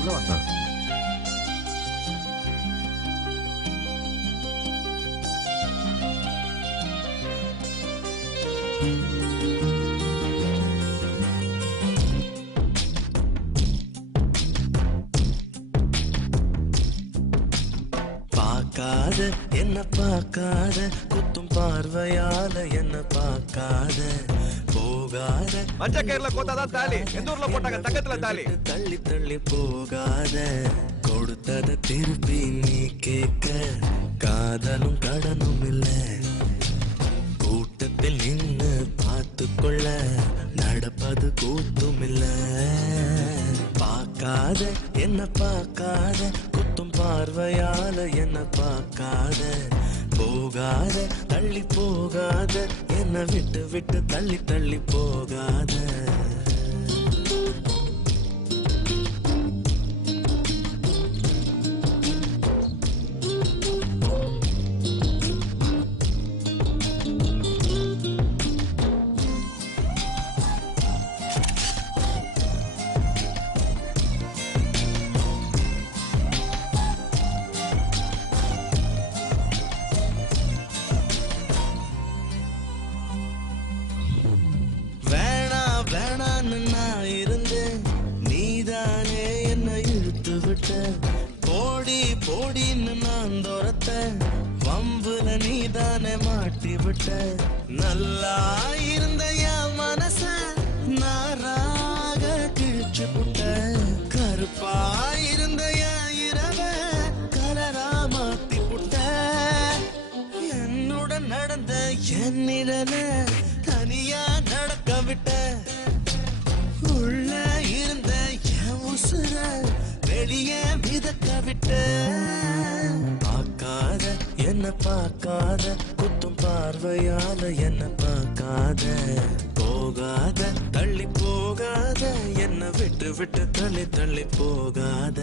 உள்ள வா. பார்க்காத என்ன பார்க்காத குத்தும் பார்வையால என்ன பார்க்காத போகாத மஞ்ச கயிறுல கோத்தாதான் தாலி, எந்த ஊர்ல போட்டாங்க தங்கத்துல தாலி. தள்ளி தள்ளி போகாத கொடுத்தத திருப்பி நீ கேட்க காதலும் கடனும் இல்ல கூட்டத்தில் நின்னு பார்த்து கொள்ள நடப்பது கூத்தும் இல்ல பார்க்காத என்ன பார்க்காத குத்தும் பார்வையால என்ன பார்க்காத போகாத தள்ளி போகாத என்ன விட்டு விட்டு தள்ளி தள்ளி போகாத வேணான்னு நான் இருந்தேன் நீதானே என்ன இழுத்து விட்ட போடி போடின்னு நான் துரத்த வம்புல நீதானே மாட்டி விட்ட நல்லா இருந்த என் மனச நாராக கிழிச்சு புட்ட கருப்பா இருந்த என் இரவ கலரா மாத்தி புட்ட என்னுடன் நடந்த என் நிழல தனியா நடக்க விட்ட உள்ள இருந்த என் உசுர வெளியே மிதக்க விட்ட பார்க்காத என்ன பார்க்காத குத்தும் பார்வையால என்ன பார்க்காத போகாத தள்ளி போகாத என்ன விட்டு விட்டு தள்ளி தள்ளி போகாத